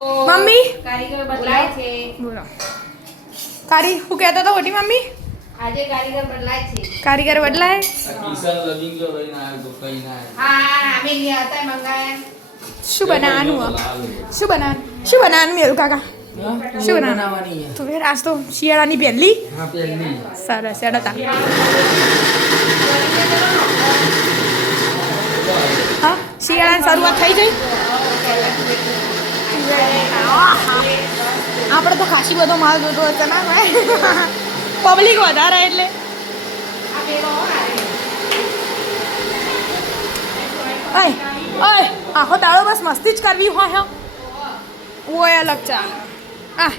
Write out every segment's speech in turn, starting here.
Mummy કારીગર બદલાય છે. બોલો કારી હું કહેતો તો મોટી મમ્મી આજે કારીગર બદલાય છે. કારીગર બદલાય કિશન લગીન જો ભાઈ ના તો કઈ ના હા અમે ગયા હતા મંગાયા. શું બનાવવાનું શું બનાવવાનું મેરું કાકા શું બનાવવાનું તો ફેર આજ તો શિયાળાની પહેલી હા પેલી સરસ એડા હા શિયાળાની શરૂઆત થઈ ગઈ આપણે તો ખાસી બધો માલ જોતો હતો ના ભાઈ પબ્લિક વધારે એટલે ઓય આખો દાડો બસ મસ્તી જ કરવી હોય ઓય અલગ ચા આ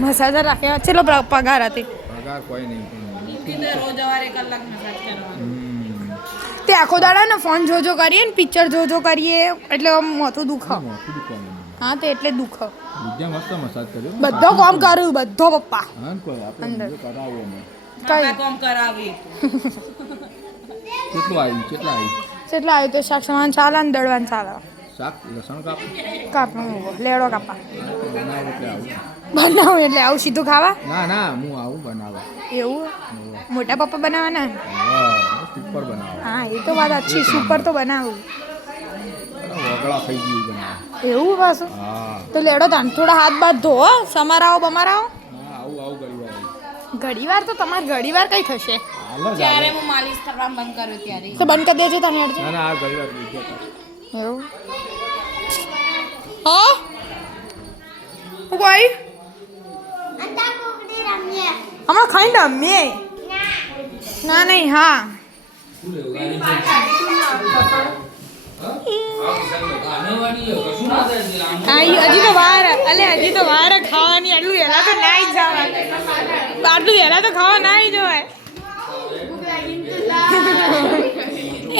મસાજ રાખ્યા ચલો પગાર હતી પગાર કોઈ નહીં તે આખો દાડા ને ફોન જોજો કરીએ ને પિક્ચર જોજો કરીએ એટલે આમ માથું દુખે હા તે એટલે દુખે બીજા મસ્ત મસાજ કર્યો બધો કામ કર્યું બધો પપ્પા હા કોઈ આપણે કરાવો અમે કઈ કામ કરાવી કેટલા આવ્યું કેટલા આવ્યું તો શાક સામાન ચાલે ને દળવાનું ચાલે શાક લસણ કાપવાનું લેડો કાપા બનાવો એટલે આવું બનાવું એટલે આવું સીધું ખાવા ના હું આવું બનાવવા એવું મોટા પપ્પા બનાવવાના સુપર બનાવો હા એ તો વાત અચ્છી સુપર તો બનાવું વગળા થઈ ગયું બનાવો એવું પાછું હા તો લેડો તાન થોડા હાથ બાદ ધો સમારાઓ બમારાઓ આવું ઘડી વાર તો તમારે ઘડી વાર કઈ થશે ત્યારે હું માલિશ કરવા બંધ કર્યો ત્યારે તો બંધ કરી દેજો તમે અડજો ના આ ઘણી વાર બીજો એવું હા હું ભાઈ હમણાં ખાઈને અમે ના નહીં હા હજી તો વાર હજી તો વાર ખાવાની આટલું વહેલા તો ના જ જવાય આટલું વહેલા તો ખાવા ના જવાય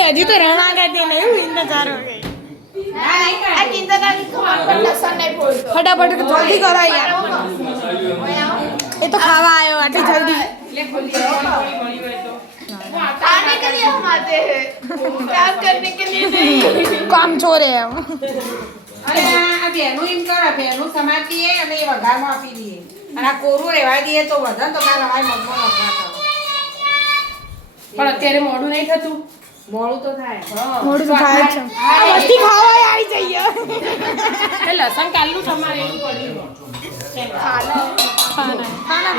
હજી તો રણા ગાતી નહીં એવું ઇંતજાર હો ગઈ ફટાફટ જલ્દી કરો યાર એ તો ખાવા આવ્યો આટલી જલ્દી आने के लिए हम आते हैं काम करने के लिए नहीं કામ ચોરે અરે આ બેનું એમ કરે બેનું સમાતીએ અને એ વઘારમાં આપી દઈએ અને આ કોરું રહેવા દઈએ તો વધન તો કાલ અમારે મગનો વઘાર કરો પણ અત્યારે મોડું નહીં થતું મોડું તો થાય મોડું તો થાય છે મસ્તી ખાવા આવી જઈએ લસણ કાલનું તમારે એવું પડ્યું ખાના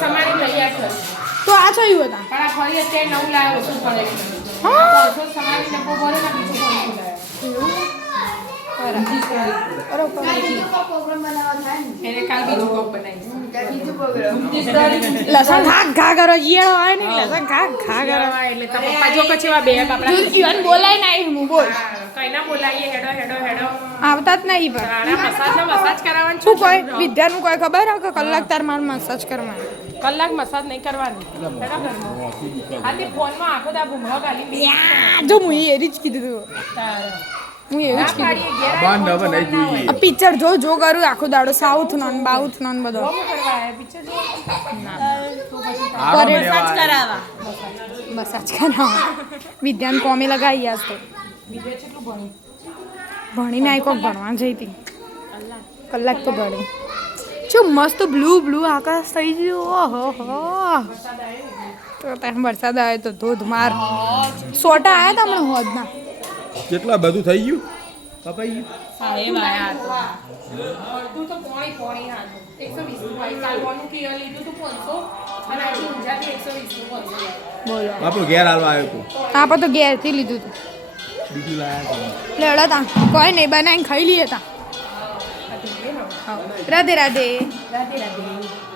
સમારી તૈયાર થયું તો આ થયું હતા પણ આ ફરી અત્યારે નવું લાવ્યો શું પડે હા તો સમારી નફો ભરે ને બીજું પણ એને કાલ બીજું કોક બનાવીશું લસણ ઘા કરો ઈયળો આવે ને લસણ ઘા કરો એટલે તો પપ્પા જો પછી આ બે બાપડા ઈવન બોલાય ના હું બોલ કઈ ના બોલાઈએ હેડો આવતા જ નહીં પણ મસાજ કરાવવાનું શું કોઈ વિદ્યાનું કોઈ ખબર હે કે કલાક તાર માર મસાજ કરવાનું કલાક મસાજ નહીં કરવાની આ તે ફોનમાં આખો દા ભૂંગળો ગાલી જો હું એરી જ કીધું તું હું એવું જ કીધું બંધ હવે નહીં જોઈએ આ પિક્ચર જો કરું આખો દાડો સાઉથ નોન બાઉથ નોન બધો મસાજ કરાવવા મસાજ કરાવવા વિદ્યાન કોમે લગાવી આજ તો બીજે કેટલું ભણ્યું ભણીને આવી કોક ભણવા જઈ હતી કલાક તો ભણી શું મસ્ત બ્લુ આકાશ થઈ ગયું ઓહો તો ત્યાં વરસાદ આવે તો ધોધમાર સોટા આવ્યા હતા હમણાં હોદના કેટલા બધું થઈ ગયું કપાઈ ગયું સાહેબ આયા તો અડધું તો પોણી હાલ 120 ભાઈ કાલવાનું કે લીધું તો 500 અને આખી ઊંઝાથી 120 નું 500 બોલો આપણું ઘેર હાલવા આવ્યો હતું આપણે તો ઘેરથી લીધું હતું બીજું લાયા લેડો તા કોઈ નહીં બનાવીને ખાઈ લઈએ તા રાધે રાધે રાધે રાધે